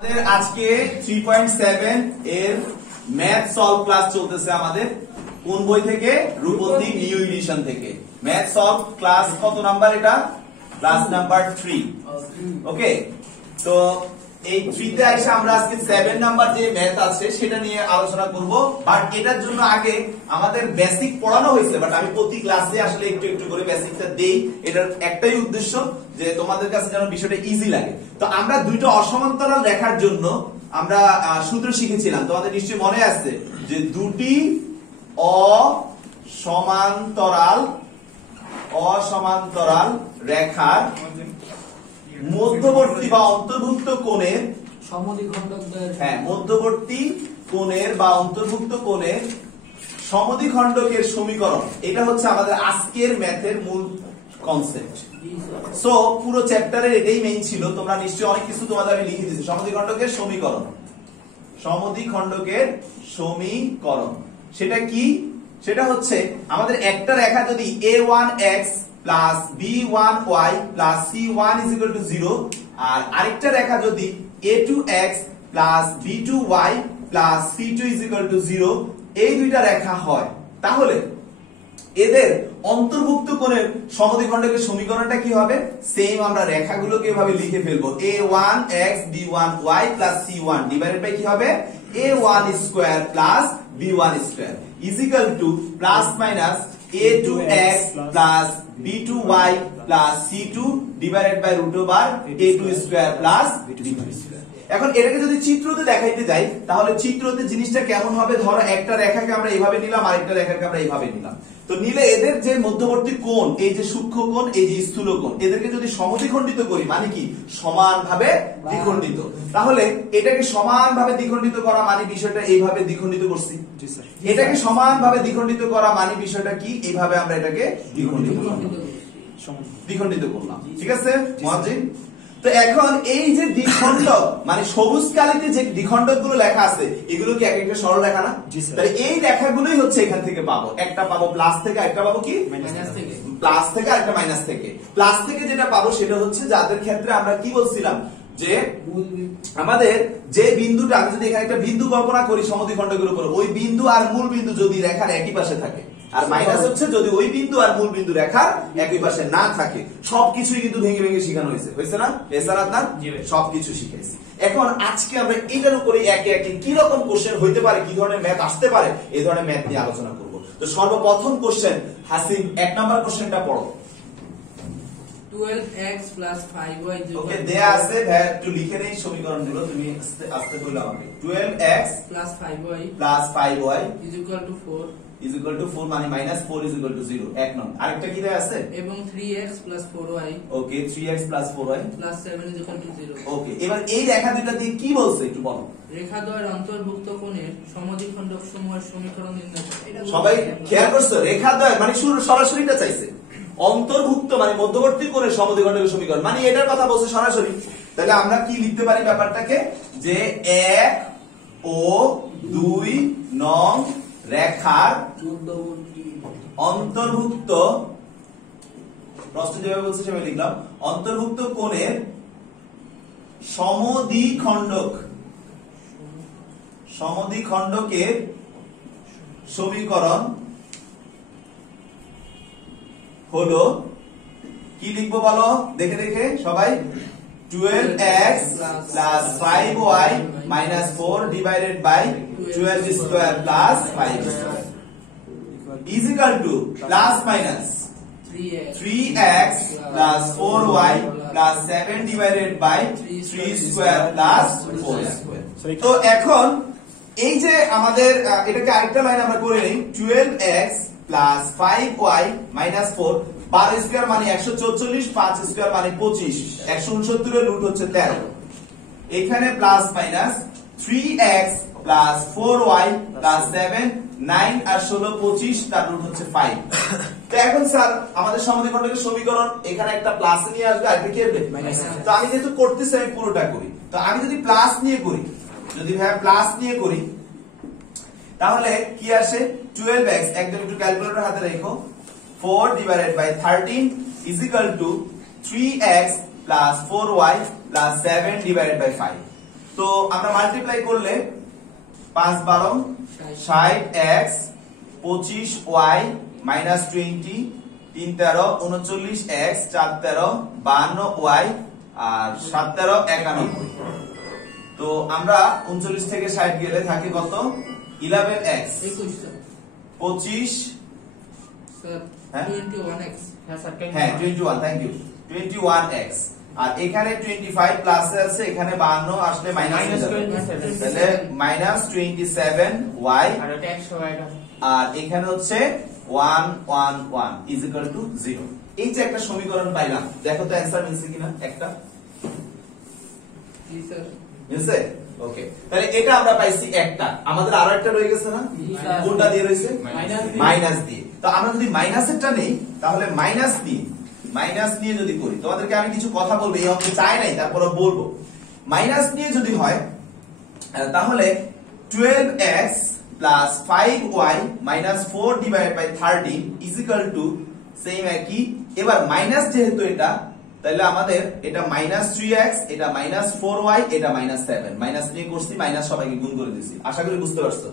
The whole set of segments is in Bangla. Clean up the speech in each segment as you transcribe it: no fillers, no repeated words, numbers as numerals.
আমাদের আজকে 3.7 এর ম্যাথ সলভ ক্লাস চলতেছে আমাদের কোন বই থেকে? রূপন্তি নিউ এডিশন থেকে। ম্যাথ সলভ ক্লাস কত নাম্বার এটা? Class number 3। ওকে, তো এই 3 তে এসে আমরা আজকে 7 নাম্বার যে ম্যাথ আছে সেটা নিয়ে আলোচনা করব। বাট এটার জন্য আগে আমাদের বেসিক পড়ানো হয়েছে, বাট আমি প্রতি ক্লাসে আসলে একটু একটু করে বেসিকটা দেই। এটার একটাই উদ্দেশ্য যে তোমাদের কাছে যেন বিষয়টা ইজি লাগে। তো আমরা দুইটা অসমান্তরাল রেখার জন্য আমরা সূত্র শিখেছিলাম, তোমাদের নিশ্চয়ই মনে আছে যে দুটি অসমান্তরাল রেখার মধ্যবর্তী বা অন্তর্ভুক্ত কোণের মধ্যবর্তী কোণের বা অন্তর্ভুক্ত কোণের সমদ্বিখণ্ডকের সমীকরণ, এটা হচ্ছে আমাদের আজকের ম্যাথের মূল কনসেপ্ট। সো পুরো চ্যাপ্টারের এটাই মেইন ছিল। তোমরা নিশ্চয়ই অনেক কিছু তোমাদের আমি লিখে দিয়েছি। সমদ্বিখণ্ডকের সমীকরণ, সমদ্বিখণ্ডকের সমীকরণ সেটা কি? সেটা হচ্ছে আমাদের একটা রেখা যদি a1x plus b1y plus c1 is equal to 0 আর আরেকটা রেখা যদি a2x plus b2y plus c2 is equal to 0, এই দুইটা রেখা হয়, তাহলে এদের অন্তর্ভুক্ত কোণের সমদ্বিখণ্ডকের সমীকরণটা কি হবে? সেম আমরা রেখাগুলোকে এভাবে লিখে ফেলবো। a1x b1y plus c1 divided by কি হবে? a1 square plus b1 square is equal to plus minus a2x plus b2y plus c2 divided by root over a2 square plus b2 square. এখন এটাকে যদি চিত্রতে দেখাইতে যাই তাহলে চিত্রতে জিনিসটা কেমন হবে? ধরো একটা রেখাকে আমরা এইভাবে নিলাম, আরেকটা রেখাকে আমরা এইভাবে নিলাম। তো নিলে এদের যে মধ্যবর্তী কোণ, এই যে সূক্ষ্ম কোণ, এই যে স্থূল কোণ, এদেরকে যদি সমদ্বিখণ্ডিত করি, মানে কি সমানভাবে দ্বিখণ্ডিত, তাহলে এটাকে সমানভাবে দ্বিখণ্ডিত করা মানে বিষয়টা এইভাবে দ্বিখণ্ডিত করছি। এটাকে সমানভাবে দ্বিখণ্ডিত করা মানে বিষয়টা কি? এইভাবে আমরা এটাকে দ্বিখণ্ডিত করলাম। ঠিক আছে মহাজিন? তো এখন এই যে দ্বিখণ্ডক মানে সবুজ কালিতে যে দ্বিখণ্ডক গুলো লেখা আছে, এগুলো কি এক একটা সরল রেখা না? তাহলে এই রেখাগুলোই হচ্ছে এখান থেকে পাবো। একটা পাবো প্লাস থেকে, একটা পাবো কি মাইনাস থেকে। প্লাস থেকে আরেকটা মাইনাস থেকে। প্লাস থেকে যেটা পাবো সেটা হচ্ছে যাদের ক্ষেত্রে আমরা কি বলছিলাম যে আমাদের যে বিন্দুটা, আমি যদি এখানে একটা বিন্দু কল্পনা করি সমদ্বিখণ্ডকের উপর, ওই বিন্দু আর মূল বিন্দু যদি রেখার একই পাশে থাকে, আর মাইনাস হচ্ছে যদি ওই বিন্দু আর মূল বিন্দু রেখার একই পাশে না থাকে। সবকিছুই কিন্তু ভেঙে ভেঙে শেখানো হয়েছে, হয়েছে না? এছাড়া না সবকিছু শিখাইছি। এখন আজকে আমরা এটার উপরে একে একে কি রকম কোশ্চেন হইতে পারে, কি ধরনের ম্যাথ আসতে পারে, এই ধরনের ম্যাথ নিয়ে আলোচনা করব। তো সর্বপ্রথম কোশ্চেন, হাসিব 1 নাম্বার কোশ্চেনটা পড়ো। 12x plus 5y ওকে, দেয়া আছে ভাই, একটু লিখে নেই সমীকরণগুলো, তুমি আস্তে বললে আমাকে। 12x plus 5y plus 5y is equal to 4 is equal to 4 মানে minus 4 is equal to 0 এক নং। আরেকটা কি দেয়া আছে? এবং 3x plus 4y okay, 3x plus 4y plus 7 is equal to 0। ওকে, এবার এই রেখা দুটো দিয়ে কি বলছে একটু বলো। রেখাদ্বয়ের অন্তর্ভুক্ত কোণের সমদ্বিখণ্ডক সমূহের সমীকরণ নির্ণয় করো। সবাই খেয়াল করছো? রেখাদ্বয় মানে সরাসরিটা চাইছে। অন্তর্ভুক্ত মানে মধ্যবর্তী কোণের সমদ্বিখণ্ডকের সমীকরণ, মানে এটার কথা বলছে সরাসরি। তাহলে আমরা কি লিখতে পারি ব্যাপারটাকে? যে 1 ও 2 নং রেখার অন্তর্ভুক্ত, প্রশ্ন যেভাবে বলছে সেভাবে লিখলাম, অন্তর্ভুক্ত কোণের সমদ্বিখণ্ডকের সমীকরণ হলো কি লিখবো বলো দেখে দেখে সবাই? 12x plus 5y minus 4 divided by 12 square plus 5 square is equal to plus minus 3x plus 4y plus 7 divided by 3 square plus 4 square। তো এখন এই যে আমাদের এটাকে আরেকটা লাইন আমরা করে নেই। 12x plus 5y minus 4, 12 square মানে 144, 5 স্কয়ার মানে 25, 169 এর রুট হচ্ছে 13। এখানে plus minus 3x plus 4y plus 7, 9 আর 16 25, তার রুট হচ্ছে 5। তো এখন স্যার আমাদের সমদ্বিখণ্ডকের সমীকরণ, এখানে একটা প্লাস নিয়ে আসবে আর কি হবে মাইনাস। তো আমি যেহেতু করতেছি আমি পুরোটা করি। তো আমি যদি প্লাস নিয়ে করি, যদি ভাই প্লাস নিয়ে করি, তাহলে কি আসে? 12x, একদম একটু ক্যালকুলেটর হাতে রেখো, 4 divided by 13 is equal to 3x plus 4y plus 7 divided by 5। তো আমরা মাল্টিপ্লাই করলে 5 12 60x 25y minus 20 3 13 39x 4 13 52y আর 7 13 91। তো আমরা 39 থেকে 60 গেলে থাকে কত 11x 25 21x হ্যাঁ 21 থ্যাংক ইউ 21x আর এখানে 25 প্লাসে আছে এখানে 52 আসলে মাইনাস তাহলে মাইনাস 27y আর এখানে হচ্ছে 111 ইজ ইকুয়াল টু 0। এই যে একটা সমীকরণ পাইলাম, দেখো তো অ্যানসার মিলছে কিনা একটা জি স্যার মিলছে। ওকে, তাহলে এটা আমরা পাইছি একটা, আমাদের আরো একটা রয়ে গেছে না, কোনটা দিয়ে রয়েছে মাইনাস দিয়ে। তো আমরা যদি মাইনাসেরটা নেই তাহলে মাইনাস নিয়ে যদি করি, তোমাদেরকে আমি কিছু কথা বলবো, এই অঙ্কে চাই নাই তারপরে বলবো। মাইনাস নিয়ে যদি হয় তাহলে 12x plus 5y minus 4 divided by 13 is equal to same একই। এবার মাইনাস যেহেতু এটা, তাহলে আমাদের এটা মাইনাস 3x, এটা মাইনাস 4y, এটা মাইনাস 7। মাইনাস নিয়ে করছি, মাইনাস সবাইকে গুণ করে দিছি, আশা করি বুঝতে পারছো।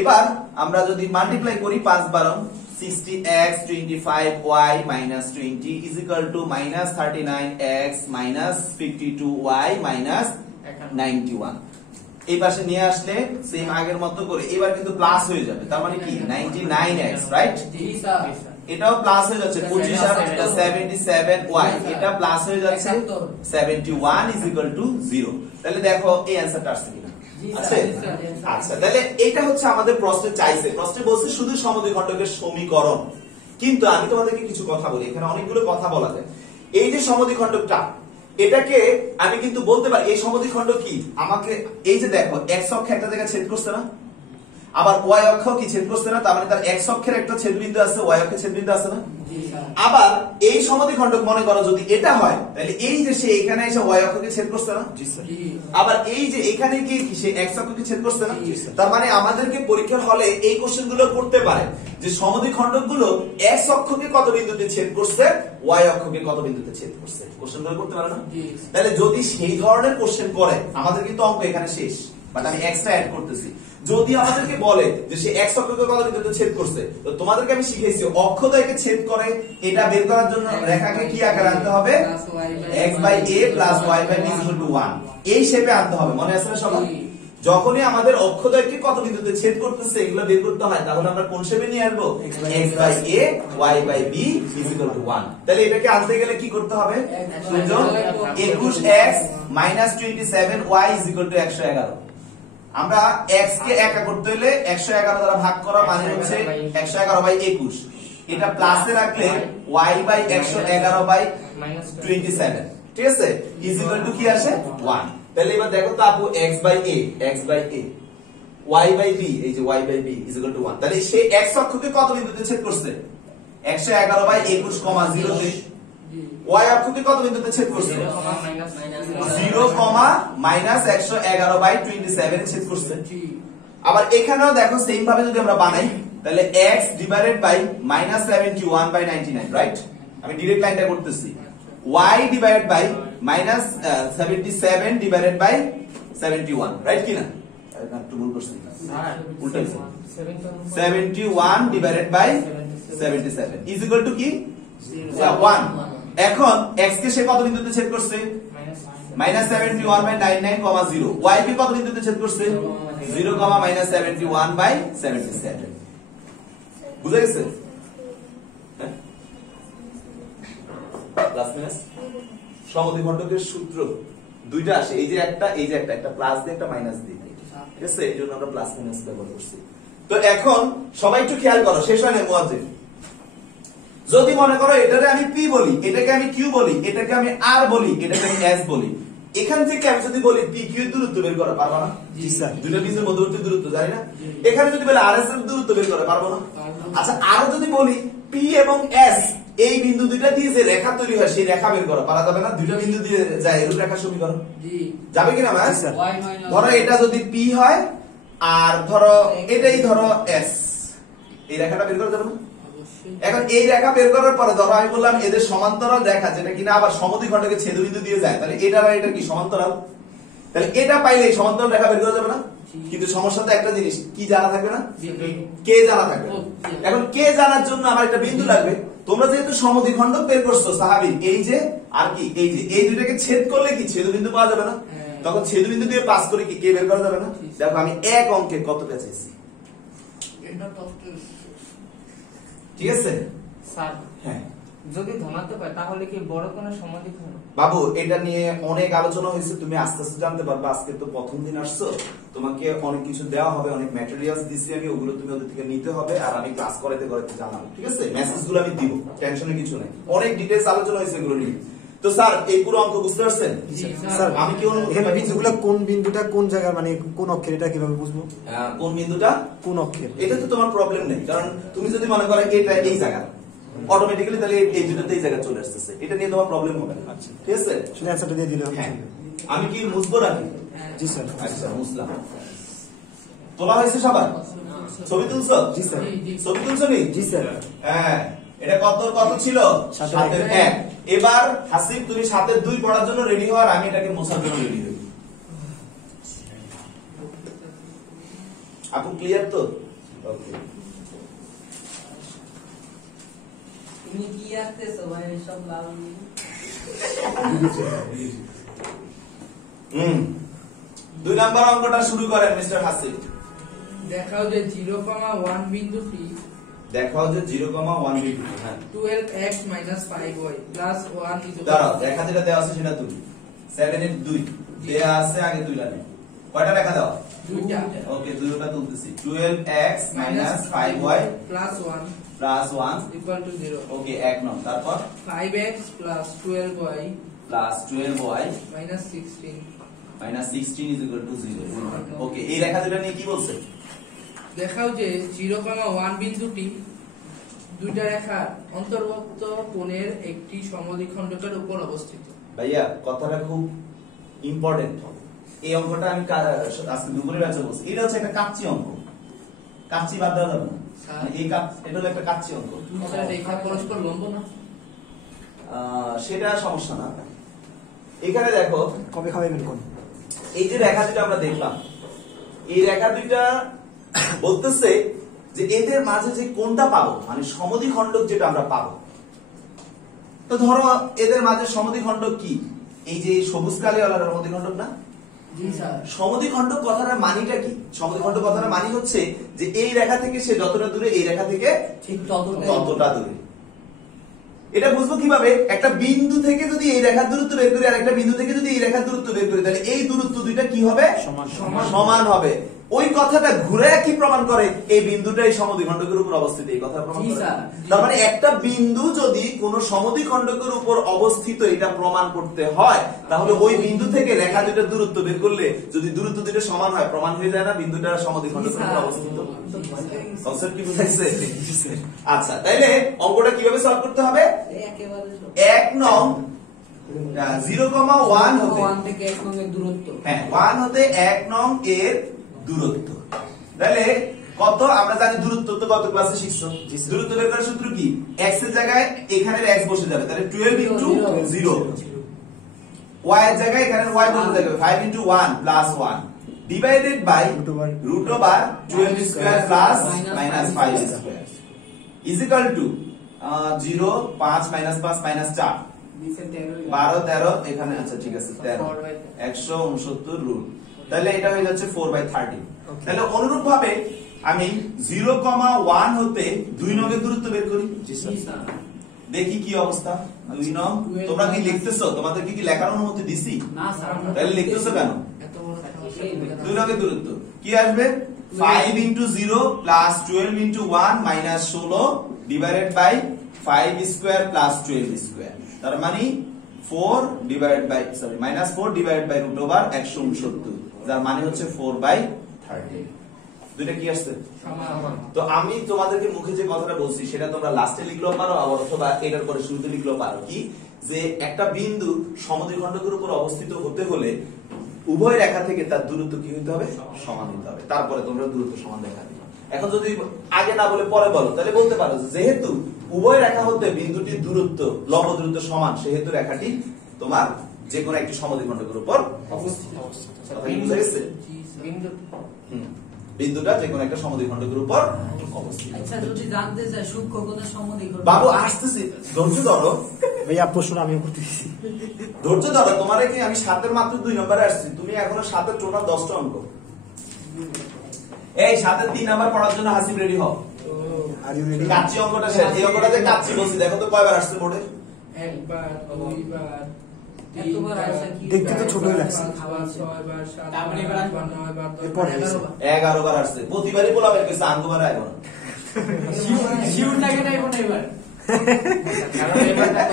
এবার আমরা যদি মাল্টিপ্লাই করি 5 12 60x 25y minus 20 is equal to minus 39x minus 52y minus 91। এই পাশে নিয়ে আসলে সেম আগের মতো করে এবার কিন্তু প্লাস হয়ে যাবে, তার মানে কি 99x, রাইট? এটাও প্লাস হয়ে যাচ্ছে 25 আর 77y, এটা প্লাস হয়ে যাচ্ছে 71 is equal to 0। তাহলে দেখো এই অ্যানসারটা আসছে কিনা। আচ্ছা, তাহলে এটা হচ্ছে আমাদের প্রশ্নে চাইছে, প্রশ্নে বলছে শুধু সমদ্বিখণ্ডকের সমীকরণ। কিন্তু আমি তোমাদেরকে কিছু কথা বলি, এখানে অনেকগুলো কথা বলা যায়। এই যে সমদ্বিখণ্ডকটা, এটাকে আমি কিন্তু বলতে পারি এই সমদ্বিখণ্ডক কি, আমাকে এই যে দেখো x অক্ষ একটা জায়গায় ছেদ করছে না, আবার y অক্ষ কি ছেদ করছে না, তার মানে তার x অক্ষের একটা ছেদবিন্দু আছে, y অক্ষের ছেদবিন্দু আছে না। আবার এই সমদ্বিখণ্ডক মনে করো যদি এটা হয়, তাহলে এই যে সে এখানে এসে y অক্ষকে ছেদ করছে না, আবার এই যে এখানে কি সে x অক্ষকে ছেদ করছে না। তার মানে আমাদেরকে পরীক্ষার হলে এই কোশ্চেনগুলো করতে পারে যে সমদ্বিখণ্ডকগুলো x অক্ষকে কত বিন্দুতে ছেদ করছে, y অক্ষকে কত বিন্দুতে ছেদ করছে, কোশ্চেনগুলো করতে পারে না। তাহলে যদি সেই ধরনের কোশ্চেন করে, আমাদের কিন্তু অঙ্ক এখানে শেষ, বাট আমি এক্সট্রা অ্যাড করতেছি। যদি আমাদেরকে বলে যে সে x অক্ষকে কত বিন্দুতে ছেদ করছে, তো তোমাদেরকে আমি শিখিয়েছি অক্ষদ্বয়কে ছেদ করে, এটা বের করার জন্য রেখাকে কি আকারে আনতে হবে, x by a plus y by b equal to 1, এই শেপে আনতে হবে। মনে আছে না সবার? যখনই আমাদের অক্ষদ্বয়কে কত বিন্দুতে ছেদ করতেছে এগুলো বের করতে হয়, তাহলে আমরা কোন শেপে নিয়ে আসবো, x by a y by b equal to 1। তাহলে এটাকে আনতে গেলে কি করতে হবে, 21x minus 27y equal to 111। আমরা x কে একা করতে হলে 111 দ্বারা ভাগ করা মানে হচ্ছে 111 বাই 21, এটা প্লাসে রাখলে y বাই 111 বাই 27, ঠিক আছে, ইজ ইকুয়াল টু কি আসে 1। তাহলে এবার দেখো তো আপু x by a y by b, এই যে y by b is equal to 1। তাহলে সে x অক্ষকে কত বিন্দুতে ছেদ করছে, 111 বাই 21, 0 তে। y অক্ষকে কত বিন্দুতে ছেদ করছে, 0, মাইনাস 111 বাই 27 ছেদ করছে। আবার এখানেও দেখো সেম ভাবে যদি আমরা বানাই, তাহলে x divided by minus 71 by 99, right? আমি ডাইরেক্ট লাইনটা করতেছি, y divided by minus 77 divided by 71, right কিনা? একটু ভুল করছি, উল্টা 71 divided by 77 is equal to কি 1। এখন x কে সে কত বিন্দুতে ছেদ করছে, মাইনাস 71 বাই 99, 0। y কে কত বিন্দুতে ছেদ করছে, 0, মাইনাস 71 বাই 77। বুঝা গেছে? প্লাস মাইনাস সমদ্বিখণ্ডকের সূত্র দুইটা আসে, এই যে একটা, এই যে একটা প্লাস দিয়ে একটা মাইনাস দিয়ে, ঠিক আছে, এই জন্য আমরা প্লাস মাইনাস ব্যবহার করছি। তো এখন সবাই একটু খেয়াল করো, শেষ হয় না মুয়াজ্জিন, যদি মনে করো এটাকে আমি p বলি, এটাকে আমি q বলি, এটাকে আমি r বলি, এটাকে আমি s বলি, এখান থেকে আমি যদি বলি p q এর দূরত্ব বের করা পারবো না? জি স্যার। দুটো বিন্দুর মধ্যবর্তী দূরত্ব জানি না, এখানে যদি বলি r s এর দূরত্ব বের করা পারবো না? আচ্ছা, আরো যদি বলি p এবং s এই বিন্দু দুইটা দিয়ে যে রেখা তৈরি হয় সেই রেখা বের করা পারা যাবে না? দুটো বিন্দু দিয়ে যায় রূপরেখা সমীকরণ, জি যাবে কিনা ভাই? ধরো এটা যদি p হয় আর ধরো এটাই ধরো s, এই রেখাটা বের করা যাবে না? এখন এই রেখা বের করার পরে ধরো আমি বললাম এদের সমান্তরাল রেখা, যেটা কিনা আবার সমদ্বিখণ্ডকে ছেদবিন্দু দিয়ে যায়, তাহলে এটা আর এটা কি সমান্তরাল? তাহলে এটা পাইলে সমান্তরাল রেখা বের করা যাবে না? কিন্তু সমস্যা তো একটা জিনিস, কি জানা থাকবে না? কে জানা থাকবে। এখন কে জানার জন্য আমার একটা বিন্দু লাগবে। তোমরা যেহেতু সমদ্বিখণ্ডক বের করছো স্বাভাবিক, এই যে আর কি এই যে এই দুইটাকে ছেদ করলে কি ছেদবিন্দু পাওয়া যাবে না? তখন ছেদবিন্দু দিয়ে পাস করে কি কে বের করা যাবে না? দেখো আমি এক অঙ্কে কতটা চাইছি, ঠিক আছে? স্যার হ্যাঁ যদি ধনাত্মক হয় তাহলে কি বড় কোণের সমদ্বিখণ্ডক? বাবু, এটা নিয়ে অনেক আলোচনা হয়েছে, তুমি আস্তে আস্তে জানতে পারবে। আজকে তো প্রথম দিন আসছো, তোমাকে অনেক কিছু দেওয়া হবে, অনেক ম্যাটেরিয়ালস দিছি আমি, ওগুলো তুমি ওদের থেকে নিতে হবে, আর আমি ক্লাস করাতে করাতে জানাবো, ঠিক আছে? মেসেজ গুলো আমি দিব, টেনশনের কিছু নাই। অনেক ডিটেইলস আলোচনা হয়েছে এগুলো নিয়ে। তো স্যার এই পুরো অঙ্ক বুঝতে পারছেন? স্যার আমি কি এখানে বিন্দুগুলো কোন বিন্দুটা কোন জায়গা, মানে কোন অক্ষর, এটা কিভাবে বুঝবো? কোন বিন্দুটা কোন অক্ষর? এটা তো তোমার প্রবলেম নেই, কারণ তুমি যদি মনে করো এটা এই জায়গা, অটোমেটিক্যালি তাহলে এই দুটোতে এই জায়গা চলে আসতেছে, এটা নিয়ে তোমার প্রবলেম হবে না। আচ্ছা ঠিক আছে, শুধু অ্যানসারটা দিয়ে দিলে হবে। হ্যাঁ আমি কি মুছবো নাকি? জি স্যার। আচ্ছা মুছলাম। তোলা হয়েছে সবার? ছবি তুলছো? জি স্যার। ছবি তুলছো নি? জি স্যার। হ্যাঁ, এটা কত কত ছিল? 7 এর 1। এবার হাসিব তুমি 7 এর 2 পড়ার জন্য রেডি হও, আর আমি এটাকে মোছার জন্য রেডি হই। আপু ক্লিয়ার তো? ওকে। তুমি কি আসতেছো ভাই সব লাভ নেই। দুই নাম্বার অঙ্কটা শুরু করেন মিস্টার হাসিব। দেখাও যে 0,1 বিন্দুটি দেখাও যে 0,1 বিন্দু, হ্যাঁ 12x 5y প্লাস 1 দাঁড়াও, রেখা যেটা দেওয়া আছে সেটা তুলি। 7 এর 2 দেয়া আছে, আগে তুইলানি। কয়টা রেখা দাও? দুইটা ওকে, দুইটা তুলতেছি। 12x 5y plus 1 plus 1 equal to 0। ওকে, 1 নং। তারপর 5x plus 12y plus 12y minus 16 minus 16 is equal to 0। ওকে, এই রেখা দুটো নিয়ে কি বলছে? দেখাও যে 0,1 বিন্দুটি দুইটা রেখার অন্তর্গত কোণের একটি সমদ্বিখণ্ডকের উপর অবস্থিত। ভাইয়া কথাটা খুব ইম্পর্টেন্ট। এই অঙ্কটা আমি আজকে দুপুরে ব্যাচে বলছি, এটা হচ্ছে একটা কাচ্চি অঙ্ক। কাচ্চি বাদ দেওয়া যাবে না, এই এটা হলো একটা কাচ্চি অঙ্ক। দুইটা রেখা পরস্পর লম্ব না? সেটা সমস্যা না। এখানে দেখো কবে খাওয়াবেন কোন? এই যে রেখা দুটো আমরা দেখলাম, এই রেখা দুইটা বলতেছে যে এদের মাঝে যে কোনটা পাবো, মানে সমদ্বিখণ্ডক যেটা আমরা পাবো। তো ধরো এদের মাঝে সমদ্বিখণ্ডক কি? এই যে সবুজ কালিওয়ালার সমদ্বিখণ্ডক না? জি স্যার। সমদ্বিখণ্ডক কথাটার মানিটা কি? সমদ্বিখণ্ডক কথাটার মানি হচ্ছে যে এই রেখা থেকে সে যতটা দূরে, এই রেখা থেকে ঠিক ততটাই। ততটা দূরে। এটা বুঝবো কিভাবে? একটা বিন্দু থেকে যদি এই রেখার দূরত্ব বের করি, আর একটা বিন্দু থেকে যদি এই রেখার দূরত্ব বের করি, তাহলে এই দূরত্ব দুইটা কি হবে? সমান হবে। ওই কথাটা ঘুরে কি প্রমাণ করে? এই বিন্দুটাই সমদ্বিখণ্ডকের উপর অবস্থিত, এই কথা প্রমাণ জি করে। স্যার। তার মানে একটা বিন্দু যদি কোন সমদ্বিখণ্ডকের উপর অবস্থিত এটা প্রমাণ করতে হয়, তাহলে ওই বিন্দু থেকে রেখা দুইটার দূরত্ব বের করলে যদি দূরত্ব দুটো সমান হয়, প্রমাণ হয়ে যায় না বিন্দুটা সমদ্বিখণ্ডকের উপর অবস্থিত। কনসেপ্ট কি বুঝাইছে? আচ্ছা, তাইলে অঙ্কটা কিভাবে সলভ করতে হবে? একেবারে সব। 1 নং 0,1 হতে 1 থেকে 1 নং এর দূরত্ব। হ্যাঁ 1 হতে 1 নং এর দূরত্ব। তাহলে কত? আমরা জানি দূরত্ব তো কত ক্লাসে শিখছো। দূরত্ব বের করার সূত্র কি? x এর জায়গায় এখানে x বসে যাবে, তাহলে 12 ইনটু 0। y এর জায়গায় এখানে y বসে যাবে, 5 into 1 plus 1 divided by root over 12 square plus minus 5 square is equal to 0 5 minus 5 minus 4 নিচে 13 12 13 এখানে। আচ্ছা ঠিক আছে, 13 169 রুট। তাহলে এটা হয়ে যাচ্ছে 4/30। তাহলে অনুরূপ ভাবে আমি 0,1 হতে 2 নং এর দূরত্ব বের করি। জি স্যার। দেখি কি অবস্থা। 2 নং তোমরা কি লিখতেছো? তোমাদের কি লেখার অনুমতি দিছি? না স্যার। তাহলে লিখতেছো কেন? এত বড় রেখা 2 নং এর দূরত্ব কি আসবে? 5 into 0 plus 12 into 1 minus 16 divided by 5 square plus 12 square. তার মানে 4 divided by minus 4 divided by root over 169, যার মানে হচ্ছে 4/30। দুইটা কি আসছে? সমান। তো আমি তোমাদেরকে মুখে যে কথাটা বলছি সেটা তোমরা লাস্টে লিখলেও পারো, আবার অথবা এটার পরে শুরুতে লিখলেও পারো। কি যে একটা বিন্দু সমদ্বিখণ্ডকের উপর অবস্থিত হতে হলে উভয় রেখা থেকে তার দূরত্ব কি হতে হবে? সমান হতে হবে। তারপরে তোমরা দূরত্ব সমান দেখা দিবে। এখন যদি আগে না বলে পরে বলো, তাহলে বলতে পারো যেহেতু উভয় রেখা হতে বিন্দুটির দূরত্ব লম্ব দূরত্ব সমান, সেহেতু রেখাটি তোমার যে কোনো একটি সমদ্বিখণ্ডকের উপর অবস্থিত। কথা কি বুঝা গেছে? জি স্যার। বিন্দুটা যে কোনো একটা সমদ্বিখণ্ডকের উপর অবস্থিত। আচ্ছা যদি জানতে চাই সূক্ষ্ম কোণের সমদ্বিখণ্ডক বাবু আসতেছি, ধৈর্য ধরো, ভাইয়া প্রশ্ন আমিও করতেছি। ধৈর্য ধরো। তোমার কি আমি 7 মাত্র 2 নম্বরে আসছি, তুমি এখনো 7 টোটাল 10টা অঙ্ক। এই 7 3 নাম্বার পড়ার জন্য হাসিব রেডি হও। Are you ready? কাচ্চি অঙ্কটা শেষ। এই অঙ্কটা যে কাচ্চি বলছি, দেখো তো কয়বার আসছে বোর্ডে? একবার, দুইবার, এতবার আসে কি দেখতে তো ছোটই লাগছে। আবার 6 বার, 7 তারপরে এবার বার, 9 বার, 10 এরপর বার, 11 বার। 11 বার আসছে। প্রতিবারই বলাবে কিছু আঙ্গবারে এখন। শিউর লাগে না এখন এবার কারণ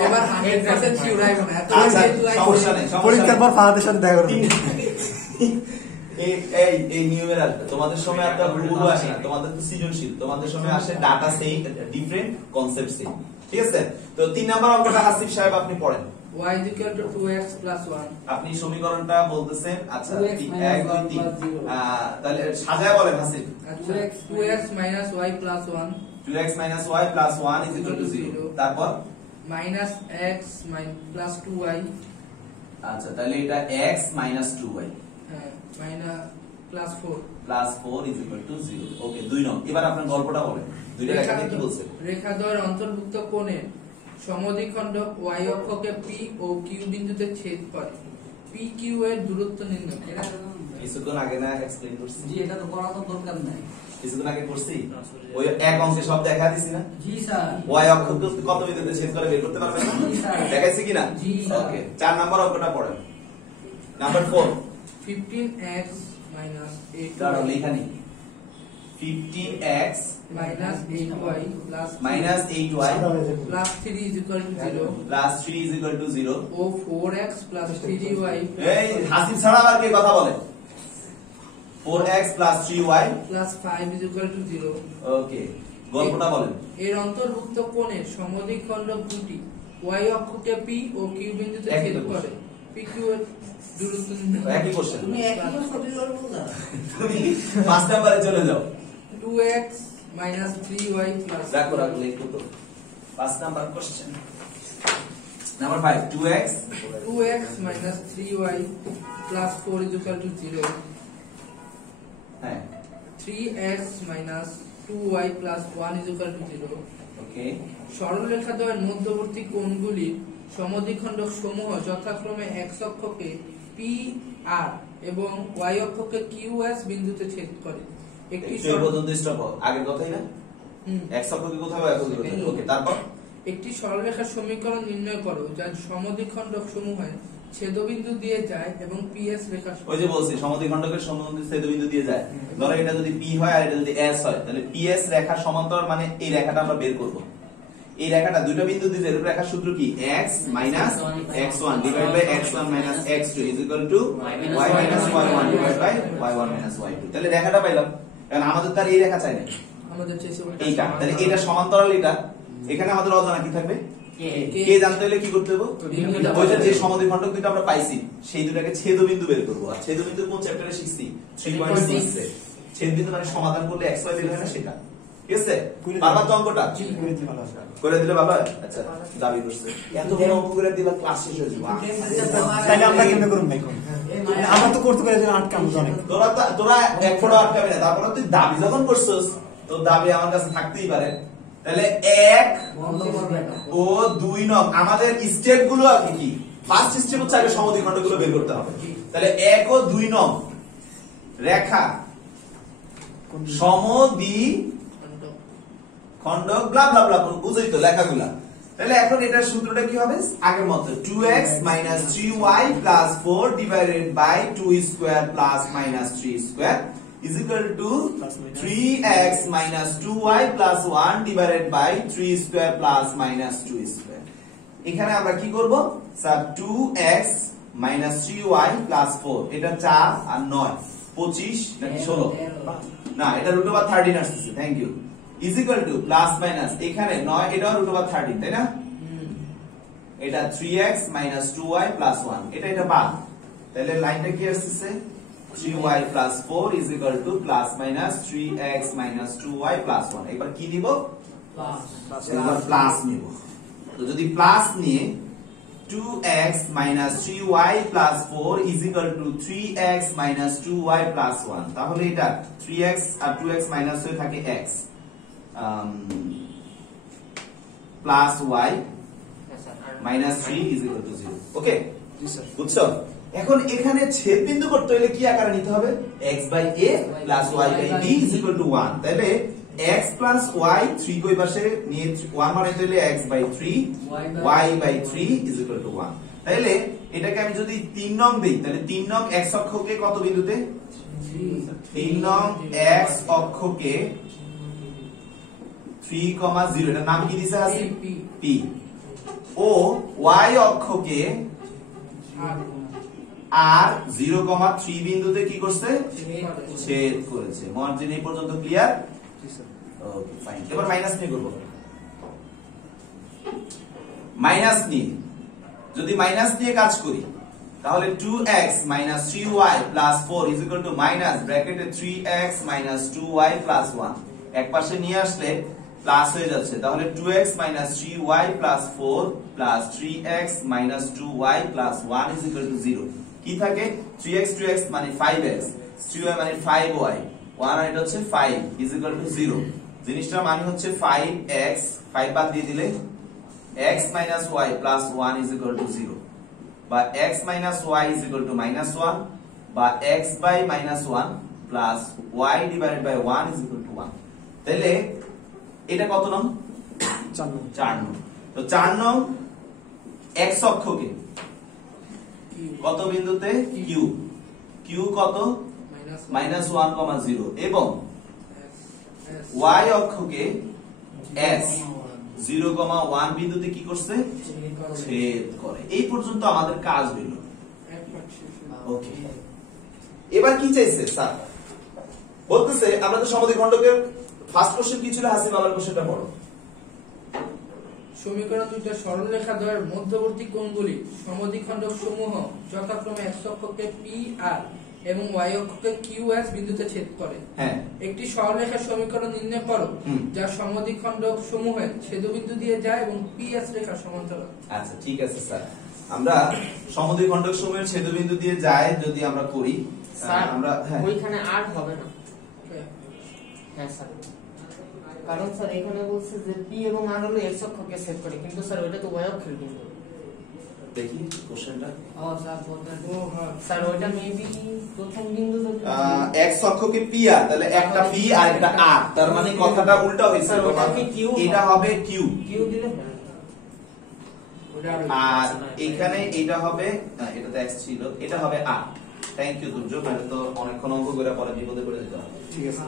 এবার 100% শিওর আইবো না। এত আচ্ছা, যেহেতু আইছে, সমস্যা নেই, সমস্যা পরীক্ষার নেই। পর ফাহাদের সাথে দেখা করবেন। এই নিয়মের আসবে। তোমাদের সময় একটা রুলও আসে না, তোমাদের তো সৃজনশীল, তোমাদের সময় আসে data same, different concept same. ঠিক আছে? তো 3 নাম্বার অঙ্কটা হাসিব সাহেব আপনি পড়েন। y = 2x + 1 আপনি সমীকরণটা বলতেছেন। আচ্ছা 2x 1 2 3 তাহলে সাজায় বলেন হাসিব। আচ্ছা 2x - y + 1 2x - y + 1 = 0। তারপর -x + 2y আচ্ছা তাহলে এটা x - 2y -+4 + 4 = 0। ওকে 2 নং। এবার আপনার গল্পটা বলেন। দুইটা রেখাকে কি বলছে? রেখাদ্বয়ের অন্তর্ভুক্ত কোণের সমদ্বিখণ্ডক y অক্ষকে p ও q বিন্দুতে ছেদ করে। PQ এর দূরত্ব নির্ণয় করো। এটা তো কিছুক্ষণ আগে না এক্সপ্লেইন করছি? জি এটা তো করা তো দরকার নাই কিছুক্ষণ আগে করছি। ওই এক অংশে সব দেখা দিছি না? জি স্যার y অক্ষকে কত বিন্দুতে ছেদ করে বের করতে পারবেন না? জি, স্যার। দেখাইছি কিনা? জি, স্যার। ওকে 4 নাম্বার অঙ্কটা পড়েন। নাম্বার 4 15x - 8y দাঁড়াও লেখা নেই। 15x - 8y - 8y + 3 = 0 + 3 = 0 ও 4x + 3y এই হাসিব ছাড়া আর কে কথা বলে? 4x + 3y + 5 = 0 ওকে গল্পটা বলেন। এর অন্তর্ভুক্ত কোণের সমদ্বিখণ্ডক দুটি y অক্ষকে p ও q বিন্দুতে একই ছেদ তো করে। PQ এর দূরত্ব নির্ণয় একই কোশ্চেন। তুমি একই ছবি করবো না তুমি 5 নাম্বারে চলে যাও। 2x - 3y + রাখো রাখো একটু তো 5 number question. Number 5 2x 2x - 3y + 4 = 0 হ্যাঁ 3x - 2y + 1 = 0 ওকে সরলরেখাদ্বয়ের মধ্যবর্তী কোণগুলির সমদ্বিখণ্ডক সমূহ যথাক্রমে x অক্ষকে p r এবং y অক্ষকে q s বিন্দুতে ছেদ করে। একটি এই পর্যন্ত স্টপ হও। আগের কথাই না? হুম। x অক্ষকে কোথায় বা একই কোথায়? ওকে তারপর একটি সরলরেখার সমীকরণ নির্ণয় করো যার সমদ্বিখণ্ডক সমূহে ছেদবিন্দু দিয়ে যায় এবং PS রেখা ওই যে বলছি সমদ্বিখণ্ডকের সম্বন্ধে ছেদবিন্দু দিয়ে যায়। ধরো এটা যদি p হয় আর এটা যদি s হয় তাহলে PS রেখা সমান্তরাল মানে এই রেখাটা আমরা বের করব। এই রেখাটা দুটো বিন্দু দিয়ে এর রেখার সূত্র কি? x - x1 / x1 - x2 = y - y1 / y1 - y2। তাহলে রেখাটা পাইলাম। কারণ আমাদের তার এই রেখা চাই না, আমাদের চেয়েছে এইটা। তাহলে এটা সমান্তরাল এটা। এখানে আমাদের অজানা কি থাকবে? কে জানতে হলে কি করতে হবে? বিন্দুটা ওই যে সমদ্বিখণ্ডক দুটো আমরা পাইছি সেই দুটাকে ছেদবিন্দু বের করব। আর ছেদবিন্দু কোন চ্যাপ্টারে শিখছি? 3.6 এ। ছেদবিন্দু মানে সমাধান করলে xy বের হয় না সেটা। ঠিক আছে? বারবার তো অঙ্কটা করে দিলে ভালো হয়। আচ্ছা দাবি করছে এত বড় অঙ্ক করে দিলে ক্লাস শেষ হয়ে যাবে। তাইলে আমরা কেমনে করুন ভাই? আমরা তো করতে করে আটকাম অনেক। তোরা এক ফোঁটা আটকাবি না। তারপরে তুই দাবি যখন করছস তোর দাবি আমার কাছে থাকতেই পারে। তাহলে 1 বন্ধ করবে না ও 2 নং আমাদের স্টেপ গুলো আছে কি? ফার্স্ট স্টেপ হচ্ছে আগে সমদ্বিখণ্ডক গুলো বের করতে হবে। তাহলে 1 ও 2 নং রেখা সমদ্বিখণ্ডক ব্লা ব্লা ব্লা বুঝই তো লেখাগুলা। তাহলে এখন এটার সূত্রটা কি হবে? আগের মতো 2x - 3y + 4 / 2² + -3² = 3x - 2y + 1 / 3² + -2²। এখানে আমরা কি করব? স্যার 2x - 3y + 4 এটা 4 আর 9 25 নাকি 16? না এটা √13 আসছে। Thank you. = এখানে 9 এটাও √13 তাই না? এটা 3x - 2y + 1 এটা বাদ। তাহলে লাইনটা কি আসছে? 3y + 4 = +-3x - 2y + 1। এবার কি নিব? প্লাস এবার প্লাস নিব। তো যদি প্লাস নিয়ে 2x minus 3y plus 4 is equal to 3x minus 2y plus 1 তাহলে এটা 3x আর 2x মাইনাস হয়ে থাকে x plus y minus 3 is equal to 0 okay G sir বুঝছো এখন এখানে ছেদ বিন্দু করতে হলে কি আকারে নিতে হবে x by a plus y by b is equal to 1 তাহলে x plus y 3 কই পাশে নিয়ে 1 মানে তাহলে x by 3 y by 3 is equal to 1 তাহলে এটাকে আমি যদি 3 নং দেই তাহলে 3 নং x অক্ষকে কত বিন্দুতে 3 নং x অক্ষকে 3, 0 এটার নাম কি দিছে আছে p ও y অক্ষকে আর 0,3 বিন্দুতে কি করছে ছেদ করেছে মার্জিন এই পর্যন্ত ক্লিয়ার জি স্যার ওকে ফাইন এবার মাইনাস নিয়ে করব মাইনাস নিয়ে যদি মাইনাস দিয়ে কাজ করি তাহলে 2x 3y 4 is equal to minus ব্র্যাকেটে 3x 2y 1 এক পাশে নিয়ে আসলে প্লাস হয়ে যাচ্ছে তাহলে 2x 3y 4 3x 2y 1 is equal to 0 কি থাকে 3x মানে 5x 3y মানে 5y 1 আর এটা হচ্ছে 5 is equal to 0 জিনিসটার মানে হচ্ছে 5x 5 বাদ দিয়ে দিলে x minus y plus 1 is equal to 0 বা x minus y is equal to minus 1 বা x by minus 1 plus y divided by 1 is equal to 1 তাহলে এটা কত নং 4 নং তো 4 নং x অক্ষকে কত বিন্দুতে q কত -1,0 এবং y অক্ষকে s 0,1 বিন্দুতে কি করছে ছেদ করে এই পর্যন্ত আমাদের কাজ হইল ওকে এবার কি চাইছে স্যার বলতেছে আমরা তো সমদ্বিখণ্ডকের ফার্স্ট কোশ্চেন কি ছিল হাসিব আবার কোশ্চেনটা পড়ো সমীকরণ দুইটা সরলরেখা দ্বয়ের মধ্যবর্তী কোণগুলি সমদ্বিখণ্ডক সমূহ যথাক্রমে x অক্ষকে p r এবং y অক্ষকে q s বিন্দুতে ছেদ করে হ্যাঁ একটি সরলরেখার সমীকরণ নির্ণয় করো যা সমদ্বিখণ্ডক সমূহের ছেদবিন্দু দিয়ে যায় এবং p s রেখার সমান্তরাল আচ্ছা ঠিক আছে স্যার আমরা সমদ্বিখণ্ডক সমূহের ছেদবিন্দু দিয়ে যায় যদি আমরা করি আমরা হ্যাঁ ওইখানে আর হবে না হ্যাঁ স্যার কারণ স্যার এখানে বলছে যে p এবং r হলো x অক্ষকে ছেদ করে কিন্তু স্যার ওইটা তো y অক্ষের বিন্দু দেখি কোশ্চেনটা ও স্যার বলতেন স্যার ওইটা মেবি প্রথম বিন্দু x অক্ষকে p r তাহলে একটা p আর একটা r তার মানে কথাটা উল্টা হইছে এটা হবে q দিলে আর এখানে এটা হবে এটা তো x ছিল এটা হবে r থ্যাংক ইউ দুর্যোগ মানে তো অনেকক্ষণ অঙ্ক করে পরে বিপদে পড়ে যেত ঠিক আছে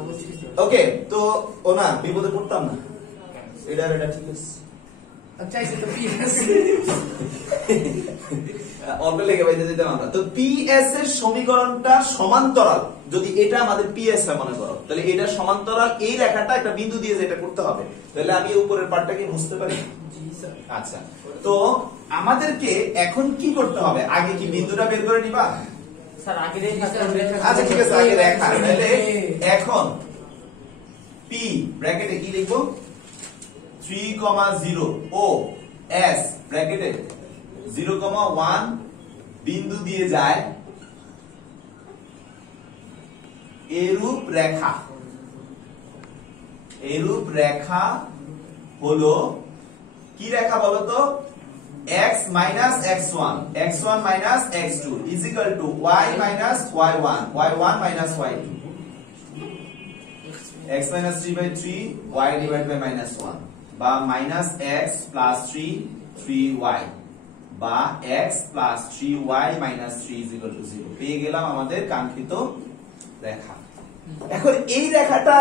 ওকে তো ও না বিপদে পড়তাম না এটা ঠিক আছে আচ্ছা এটা p s অল্প লেগে বাইতে দিতাম আমরা তো PS এর সমীকরণটা সমান্তরাল যদি এটা আমাদের PS হয় মনে করো তাহলে এটা সমান্তরাল এই রেখাটা একটা বিন্দু দিয়ে যেটা করতে হবে তাহলে আমি উপরের পার্টটাকে মুছতে পারি জি স্যার আচ্ছা তো আমাদেরকে এখন কি করতে হবে আগে কি বিন্দুটা বের করে নিবা স্যার আগে আচ্ছা ঠিক আছে আগে রেখা তাহলে এখন P ব্র্যাকেটে কি লিখবো 3,0 ও S ব্র্যাকেটে 0,1 বিন্দু দিয়ে যায় এরূপ রেখা হলো কি রেখা বলতো x minus x1 x1 minus x2 is equal to y minus y1 y1 minus y2 x minus 3 by 3 y divided by minus 1 বা minus x plus 3y বা x plus 3y minus 3 is equal to 0 পেয়ে গেলাম আমাদের কাঙ্ক্ষিত রেখা এখন এই রেখাটা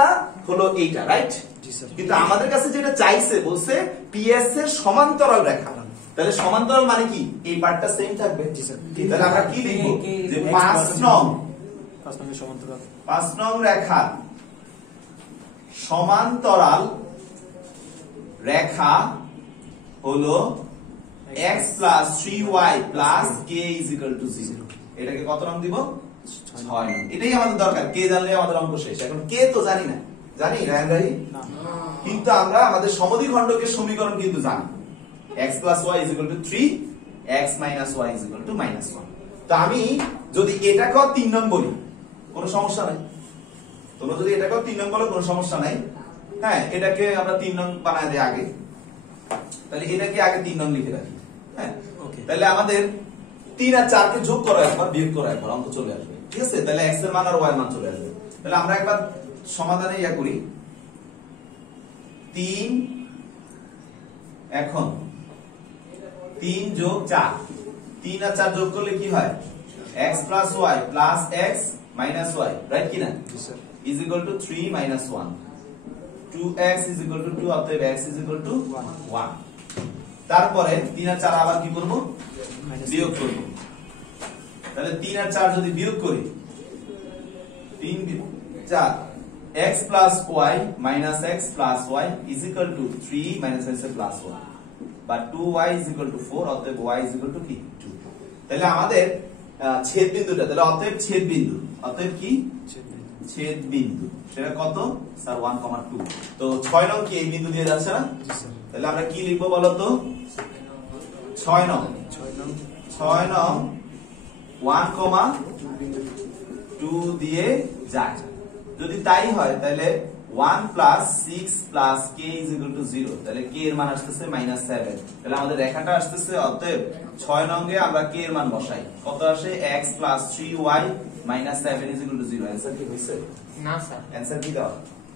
হলো এইটা রাইট জি স্যার কিন্তু আমাদের কাছে যেটা চাইছে বলছে PS এর সমান্তরাল রেখা তাহলে সমান্তরাল মানে কি এই পার্টটা সেম থাকবে জি স্যার তাহলে আমরা কি লিখব যে 5 নং সমান্তরাল 5 নং রেখা সমান্তরাল রেখা হলো x plus 3y plus k is equal to 0 এটাকে কত নং দিব 6 নং এটাই আমাদের দরকার কে জানলে আমাদের অঙ্ক শেষ এখন কে তো জানি না জানি রায়ন রাই না কিন্তু আমরা আমাদের সমদ্বিখণ্ডকের সমীকরণ কিন্তু জানি x plus y is equal to 3 x minus y is equal to minus 1। তো আমি যদি এটাকেও 3 নং বলি কোনো সমস্যা নাই, তোমরা যদি এটাকেও 3 নং বলো কোনো সমস্যা নাই। হ্যাঁ, এটাকে আমরা 3 নং বানায় দেই আগে, তাহলে এটাকে আগে 3 নং লিখে রাখি। হ্যাঁ, তাহলে আমাদের 3 আর 4 কে যোগ করো একবার, বিয়োগ করো একবার, অঙ্ক চলে আসবে। ঠিক আছে, তাহলে x এর মান আর y এর মান চলে আসবে। তাহলে আমরা একবার সমাধানে ইয়া করি। 3 এখন 3 যোগ 4, 3 আর 4 যোগ করলে কি হয়? x plus y plus x minus y, right কি না? is equal to 3 minus 1। 2x is equal to 2, অতএব x is equal to 1। তারপরে 3 আর 4 আবার কি করব? বিয়োগ করব। তাহলে 3 আর 4 যদি বিয়োগ করি, 3 4 x plus y minus x plus y is equal to 3 minus x plus 1, but 2y is equal to 4, অতএব y is equal to কি? 2। তাহলে আমাদের ছেদ বিন্দুটা, তাহলে অতএব ছেদ বিন্দু, অতএব কি? ছেদ বিন্দু, সেটা কত স্যার? 1,2। তো 6 নং কি এই বিন্দু দিয়ে যাচ্ছে না? তাহলে আমরা কি লিখবো বলো তো? 6 নং 1,2 দিয়ে যায়। যদি তাই হয় তাহলে 1 plus 6 plus k is equal to 0, তাহলে k এর মান আসতেছে -7। তাহলে আমাদের রেখাটা আসতেছে, অতএব 6 নং এ আমরা k এর মান বসাই, কত আসে? x plus 3y minus 7 is equal to 0। Answer কি হইছে? না স্যার, आंसर কি দাও?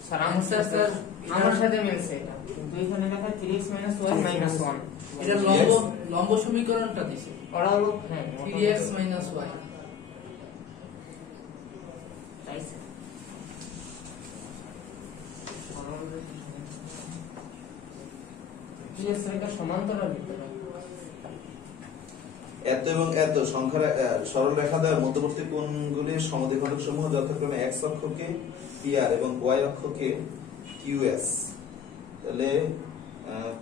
স্যার आंसर স্যার আমার সাথে মিলছে এটা, কিন্তু এখানে লেখা 3x - y - 1। এটা লম্ব সমীকরণটা দিছে, ওরা হলো হ্যাঁ 3x - y। তাই স্যার। এটা সমান্তরাল লিখতে হবে। এত এবং এত সংখ্যার সরল রেখা দ্বয়ের মধ্যবর্তী কোণগুলির সমদ্বিখণ্ডক সমূহ যথাক্রমে x অক্ষকে PR এবং y অক্ষকে QS, তাহলে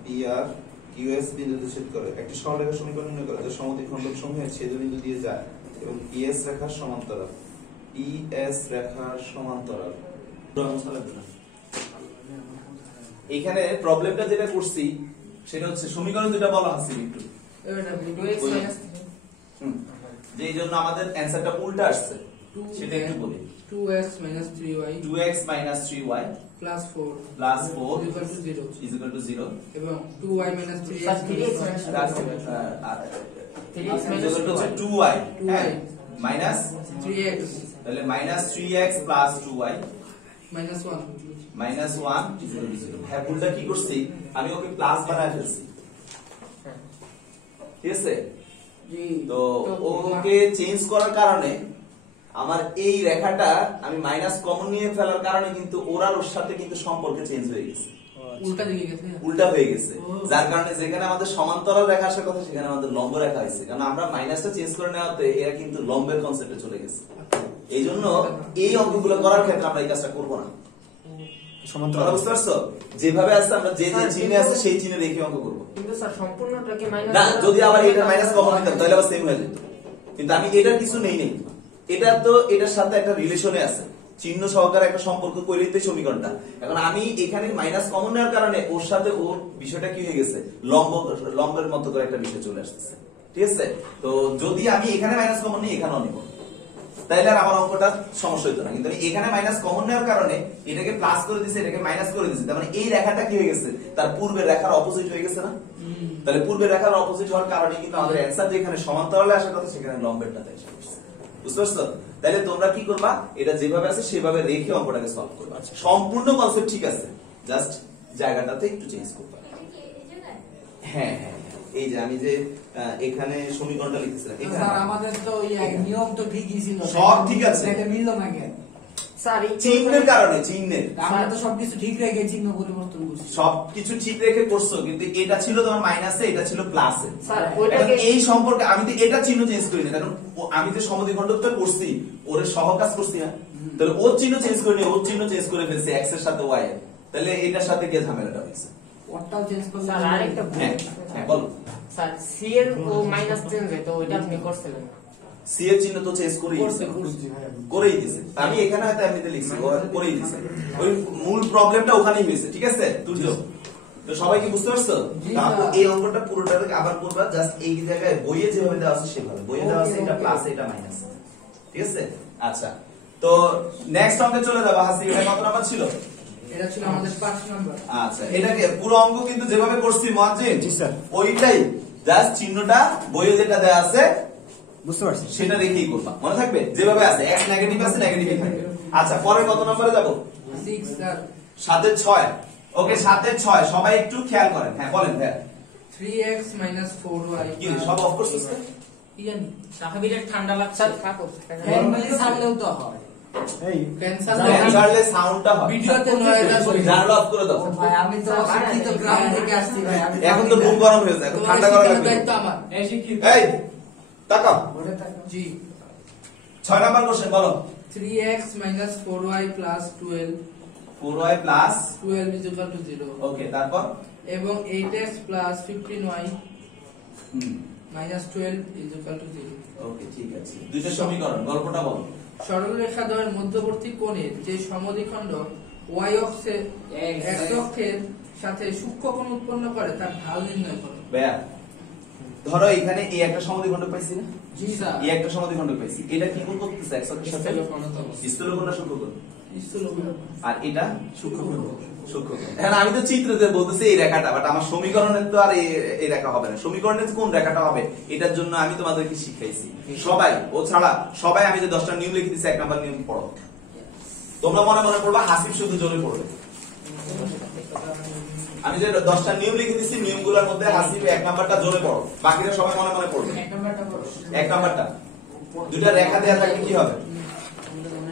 PR QS বিন্দুতে ছেদ করে একটি সরল রেখা সমীকরণ নির্ণয় করে যা সমদ্বিখণ্ডক সমূহের ছেদবিন্দু দিয়ে যায় এবং PS রেখার সমান্তরাল। PS রেখার সমান্তরাল। এখানে প্রবলেমটা যেটা করছি সেটা হচ্ছে সমীকরণ যেটা বলা আছে একটু, যেই জন্য আমাদের অ্যানসারটা উল্টা আসছে, সেটা একটু বলি। 2x - 3y 2x - 3y plus 4 is equal to 0 এবং 2y - 3x sir 3x - 2y হ্যাঁ মাইনাস 3x তাহলে -3x plus 2y -1 -1 is equal to 0। হ্যাঁ, ভুলটা কি করছি আমি? ওকে প্লাস বানায় ফেলছি, ঠিক আছে? তো ওকে চেঞ্জ করার কারণে আমার এই রেখাটা আমি মাইনাস কমন নিয়ে ফেলার কারণে কিন্তু ওর আর ওর সাথে কিন্তু সম্পর্ক চেঞ্জ হয়ে গেছে, উল্টা হয়ে গেছে। যার কারণে যেখানে আমাদের সমান্তরাল রেখা আসার কথা সেখানে আমাদের লম্ব রেখা হয়েছে, কারণ আমরা মাইনাসটা চেঞ্জ করে নেওয়াতে এরা কিন্তু লম্বের কনসেপ্টে চলে গেছে। এই জন্য এই অঙ্কগুলো করার ক্ষেত্রে আমরা এই কাজটা করবো না। সমান্তরাল বুঝতে পারছো? যেভাবে আছে আমরা যে যে চিহ্নে আছে সেই চিহ্নে রেখে অঙ্ক করবো। কিন্তু স্যার সম্পূর্ণটাকে মাইনাস না, যদি আবার এটা মাইনাস কমন নিতাম তাহলে আবার সেম হয়ে যেত, কিন্তু আমি এটার কিছু নেই। এটা তো এটার সাথে একটা রিলেশনে আছে, চিহ্ন সহকারে একটা সম্পর্ক কইলেই তো সমীকরণটা। এখন আমি এখানে মাইনাস কমন নেওয়ার কারণে ওর সাথে ওর বিষয়টা কি হয়ে গেছে? লম্বের মতো করে একটা বিষয় চলে আসতেছে, ঠিক আছে? তো যদি আমি এখানে মাইনাস কমন নিই এখানেও নিব, তাইলে আর আমার অঙ্কটা সমস্যা হতো না। কিন্তু আমি এখানে মাইনাস কমন নেওয়ার কারণে এটাকে প্লাস করে দিয়েছি, এটাকে মাইনাস করে দিয়েছি, তার মানে এই রেখাটা কি হয়ে গেছে? তার পূর্বের রেখার অপোজিট হয়ে গেছে না? তাহলে পূর্বের রেখার অপোজিট হওয়ার কারণে কিন্তু আমাদের অ্যানসার যেখানে সমান্তরালে আসার কথা সেখানে লম্বেরটাতে এসে পড়ছে, বুঝতে পারছো? তাহলে তোমরা কি করবা? এটা যেভাবে আছে সেভাবে রেখে অঙ্কটাকে সলভ করবা। সম্পূর্ণ কনসেপ্ট ঠিক আছে, জাস্ট জায়গাটাতে একটু চেঞ্জ করবা। হ্যাঁ হ্যাঁ, এই যে আমি যে এখানে সমীকরণটা লিখতেছিলাম, স্যার আমাদের তো নিয়ম তো ঠিকই ছিল, সব ঠিক আছে, এটা মিললো না কেন? স্যার চিহ্নের কারণে, চিহ্নের আমরা তো সবকিছু ঠিক রেখে চিহ্ন পরিবর্তন করছি, সবকিছু ঠিক রেখে করছো, কিন্তু এটা ছিল তোমার মাইনাসে, এটা ছিল প্লাসে। স্যার ওইটাকে এই সম্পর্কে আমি তো এটা চিহ্ন চেঞ্জ করি না, কারণ আমি যে সমদ্বিখণ্ডকটা করছি ওর সহকাজ করছি না, তাহলে ওর চিহ্ন চেঞ্জ করে নিয়ে ওর চিহ্ন চেঞ্জ করে ফেলছি এক্স এর সাথে ওয়াই এর, তাহলে এটার সাথে কি ঝামেলাটা হয়েছে? ওটাও চেঞ্জ করছি। স্যার আরেকটা হ্যাঁ হ্যাঁ বলো। স্যার সি এর ও মাইনাস চেঞ্জ হতো, ওইটা আপনি করছিলেন না? সি এর চিহ্ন তো চেঞ্জ করেই দিয়েছে, আমি এখানে হয়তো এমনিতে লিখছি, ও করেই দিয়েছে। ওই মূল প্রবলেমটা ওখানেই হয়েছে, ঠিক আছে? তুর্য তো সবাই কি বুঝতে পারছো? জি, তারপর স্যার। এই অঙ্কটা পুরোটা আবার করবা, জাস্ট এই জায়গায় বইয়ে যেভাবে দেওয়া আছে সেভাবে। বইয়ে দেওয়া আছে এটা প্লাস এটা মাইনাস, ঠিক আছে? আচ্ছা, তো নেক্সট অঙ্কে চলে যাবো। হাসি, এটা কত নাম্বার ছিল? এটা ছিল আমাদের 5 নাম্বার। আচ্ছা, এটাকে পুরো অঙ্ক কিন্তু যেভাবে করছি মুয়াজ্জিন, জি স্যার। ওইটাই জাস্ট চিহ্নটা বইয়ে যেটা দেওয়া আছে বুঝতে পারছি। সেটা রেখেই করবা, মনে থাকবে যেভাবে আছে। x নেগেটিভ আছে, নেগেটিভই থাকবে। আচ্ছা, পরে কত নম্বরে যাব? 6 স্যার। 7 এর 6। ওকে, 7 এর 6 সবাই একটু খেয়াল করেন। হ্যাঁ বলেন ভাই। 3x 4y কি সব অফ করছিস? কি জানি সাহাবীরের ঠান্ডা লাগছে থাকো ফ্যামিলি ছাড়লেও তো হয়। এই ক্যান্সার জানলে সাউন্ডটা হয়। ভিডিওতে নয় এটা বলি। জানলা অফ করে দাও। ভাই আমি তো শিক্ষিত গ্রাম থেকে আসছি ভাই। আমি এখন তো রুম গরম হয়ে যায়, এখন ঠান্ডা করা লাগবে। দায়িত্ব আমার। এই তাকাও, ওটা থাকো। জি 6 নাম্বার কোশ্চেন বলো। 3x 4y 12 4y plus 12 is equal to 0 ওকে, তারপর এবং 8x 15y -12 is equal to 0 ওকে, ঠিক আছে। দুইটা সমীকরণ, গল্পটা বলো। সরলরেখাদ্বয়ের মধ্যবর্তী কোণের যে সমদ্বিখণ্ড y অক্ষের x অক্ষের সাথে সূক্ষ্মকোণ উৎপন্ন করে তার ঢাল নির্ণয় করো। ভাইয়া ধরো এখানে এই একটা সমদ্বিখণ্ডক পাইছি না, জি স্যার। এই একটা সমদ্বিখণ্ডক পাইছি। এটা কি কোণ করতেছে? x অক্ষের সাথে স্থূলকোণ না সূক্ষ্মকোণ? আর এটা সূক্ষ্মকোণ। এখন আমি তো চিত্রতে বলতেছি এই রেখাটা, বাট আমার সমীকরণের তো আর এই রেখা হবে না। সমীকরণের কোন রেখাটা হবে এটার জন্য আমি তোমাদেরকে শিখাইছি। সবাই ও ছাড়া সবাই আমি যে 10টা নিয়ম লিখে দিছি, 1 নাম্বার নিয়ম পড়ো। তোমরা মনে মনে পড়বা, হাসিব শুধু জোরে পড়বে। আমি যে 10টা নিয়ম লিখে দিছি, নিয়মগুলোর মধ্যে হাসিব 1 নাম্বারটা জোরে পড়ো, বাকিরা সবাই মনে মনে পড়বে। 1 নাম্বারটা দুটা রেখা দেয়া থাকলে কি হবে?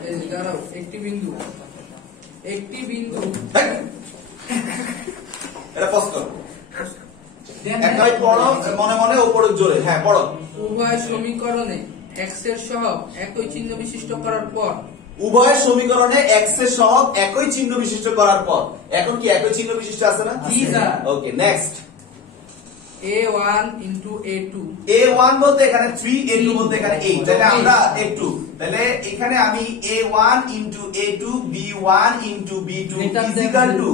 এই দাঁড়াও, একটি বিন্দু এটা পজ করো। একবার পড়ো মনে মনে, উপরে জোরে। হ্যাঁ পড়ো। উভয় সমীকরণে x এর সহগ একই চিহ্ন বিশিষ্ট করার পর উভয় সমীকরণে x এর সহগ একই চিহ্ন বিশিষ্ট করার পর। এখন কি একই চিহ্ন বিশিষ্ট আছে না? জি স্যার। ওকে, next. a1 into a2 a1 বলতে এখানে 3, a2 বলতে এখানে 8। তাহলে আমরা a2, তাহলে এখানে আমি a1 into a2 b1 into b2 is equal to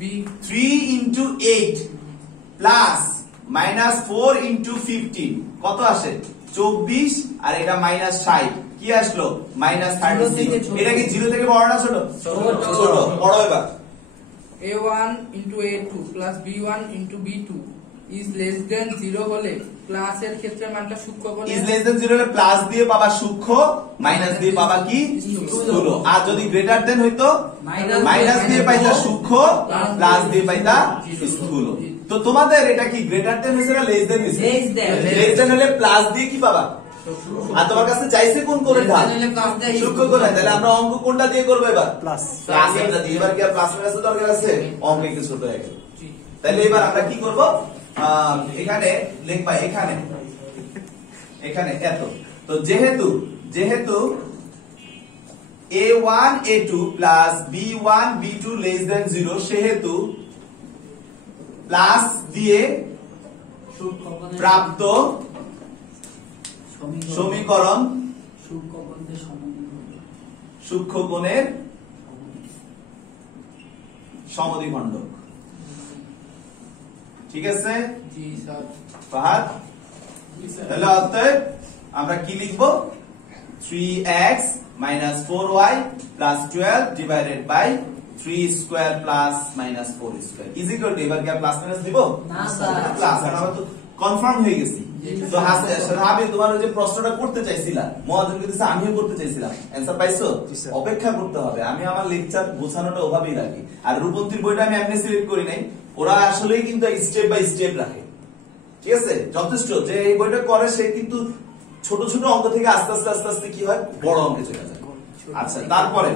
b 3 into 8 plus minus 4 into 15 কত আসে? 24। আর এটা minus 60 কি আসলো? minus 36। এটা কি 0 থেকে বড় না ছোট? ছোট। বড়। এবার a1 into a2 plus b1 into b2 is less than 0 হলে প্লাস এর ক্ষেত্রে মানটা সূক্ষ্মকোণে is less than 0 হলে প্লাস দিয়ে পাবা সূক্ষ্ম, মাইনাস দিয়ে পাবা কি? স্থূল। আর যদি গ্রেটার দেন হইতো মাইনাস দিয়ে পাইতা সূক্ষ্ম, প্লাস দিয়ে পাইতা স্থূল। তো তোমাদের এটা কি গ্রেটার দেন হইছে না লেস দেন হইছে? লেস দেন হলে প্লাস দিয়ে কি পাবা? আর তোমার কাছে চাইছে কোন কোণের ঢাল? সূক্ষ্ম কোণ। তাহলে আমরা অঙ্ক কোনটা দিয়ে করব এবার? প্লাস। প্লাস এটা দিয়ে। এবার কি আর প্লাস মাইনাসের দরকার আছে? অঙ্ক একটু ছোট হয়ে গেল। তাহলে এবার আমরা কি করব? এখানে লিখবা, এখানে এত। তো যেহেতু a1 a2 plus b1 b2 less than 0 সেহেতু প্লাস দিয়ে প্রাপ্ত সমীকরণ সূক্ষ্মকোণের সমদ্বিখণ্ডক। ঠিক আছে জি স্যার। ফাহাদ? তাহলে অতএব আমরা কি লিখবো? 3x minus 4y plus 12 divided by 3 square plus minus 4 square is equal to, এবার কি আর প্লাস মাইনাস দিব? না স্যার। প্লাস। আমরা তো কনফার্ম হয়ে গেছি। তো আমি তোমার যে প্রশ্নটা করতে চাইছিলাম, মহাজন কিন্তু আমিও করতে চাইছিলাম, অ্যানসার পাইছো? অপেক্ষা করতে হবে। আমি আমার লেকচার গোছানোটা ওভাবেই রাখি। আর রূপন্তীর বইটা আমি এমনি সিলেক্ট করি নাই, ওরা আসলেই কিন্তু স্টেপ বাই স্টেপ রাখে। ঠিক আছে, যথেষ্ট। যে এই বইটা করে সে কিন্তু ছোট ছোট অঙ্ক থেকে আস্তে আস্তে আস্তে আস্তে কি হয়, বড় অঙ্কে চলে যায়। আচ্ছা, তারপরে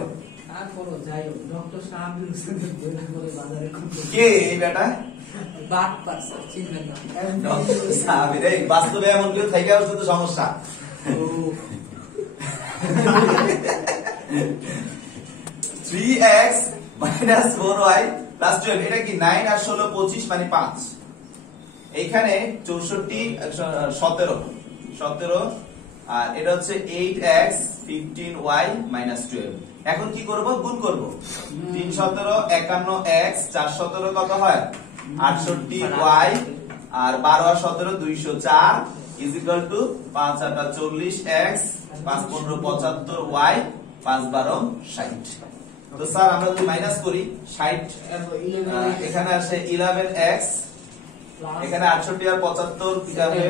কে এই বেটা? বাস্তবে এমন কেউ থেকে হচ্ছে তো সমস্যা। 3x minus 4y plus 12 এটা কি 9 আর 16 25 মানে 5। এইখানে 64 17 আর এটা হচ্ছে 8x 15y minus 12। এখন কি করব? গুণ করব। 3 17 51x 4 17 কত হয়? 68 ওয়াই আর 12 আর 17 204 is equal to 5 8 40 x 5 15 75 y 5 12 60। তো স্যার আমরা যদি মাইনাস করি 60 এখানে আসে 11 এক্স, এখানে 68 আর 75 কি হবে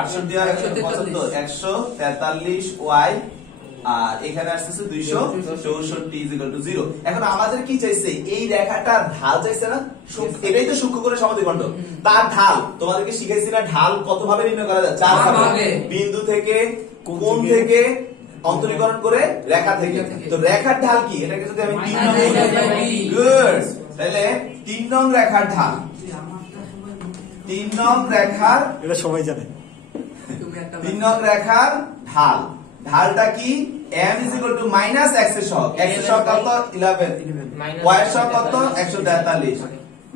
68 আর 75 143 ওয়াই আর এখানে আসছে 264 ইজ ইকুয়াল টু 0। এখন আমাদের কি চাইছে এই রেখাটার ঢাল চাইছে না, এটাই তো সূক্ষ্মকোণের সমদ্বিখণ্ড, তার ঢাল তোমাদেরকে শিখাইছি না ঢাল কত ভাবে নির্ণয় করা যায়, 4 ভাবে, বিন্দু থেকে কোণ থেকে অন্তরীকরণ করে রেখা থেকে। তো রেখার ঢাল কি, এটাকে যদি আমি 3 নং গুড, তাহলে 3 নং রেখার ঢাল, 3 নং রেখার, এটা সবাই জানে, 3 নং রেখার ঢাল, ঢালটা কি m is equal to minus x এর সহগ, x এর সহগ কত 11, y এর সহগ কত 143